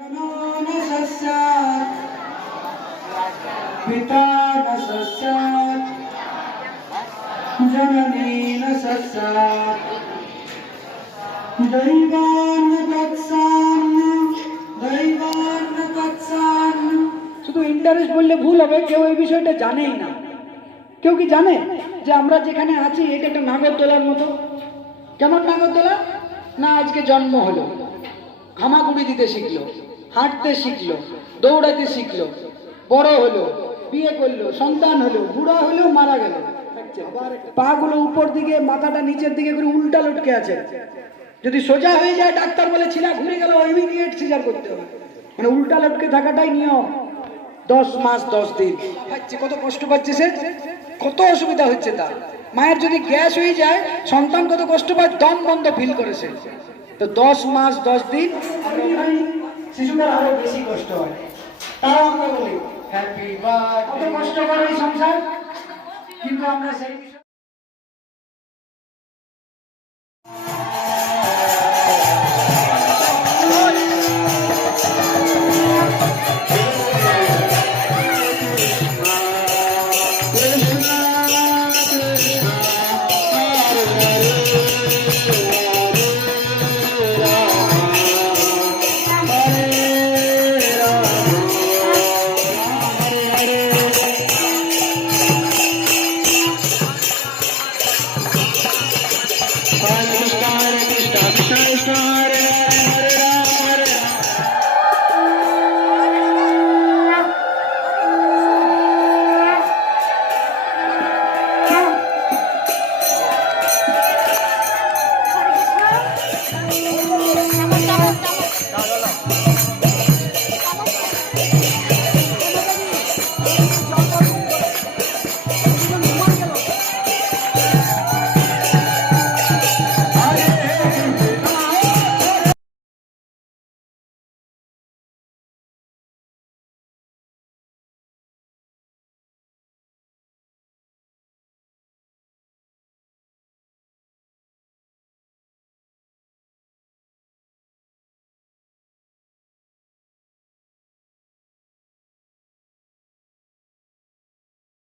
Xenon सस्यात् पिता न सस्यात् जननी न सस्यात् दैवान्न तत्सान्न। শুধু ইন্টারেস্ট বললে ভুল হবে, কেউ এই বিষয়টা জানেই না। কেউ কি জানে যে আমরা যেখানে আছি এটা একটা নাগরদোলার মতো? কেমন নাগরদোলা? না আজকে জন্ম হলো, হামাগুড়ি দিতে শিখলো, হাঁটতে শিখলো, দৌড়াতে শিখলো, বড় হলো, বিয়ে করলো, সন্তান হলো, বুড়া হলো, মারা গেল, পা গুলো উপর দিকে, মাথাটা নিচের দিকে করে উল্টা লটকে আছে। যদি সোজা হয়ে যায় ডাক্তার বলে ছিলা ঘুরে গেল, ইমিডিয়েট সিজার করতে হবে। মানে উল্টা লটকে থাকাটাই নিয়ম। 10 মাস 10 দিন কত কষ্ট পাচ্ছে সে, কত অসুবিধা হচ্ছে তার। মায়ের যদি গ্যাস হয়ে যায়, সন্তান কত কষ্ট পায়, দম বন্ধ ফিল করেছে। তো 10 মাস 10 দিন শিশুদের আরো বেশি কষ্ট হয়। তাও আমরা বলি হ্যাপি বার্থডে, কত কষ্ট করে এই সংসার, কিন্তু আমরা সেই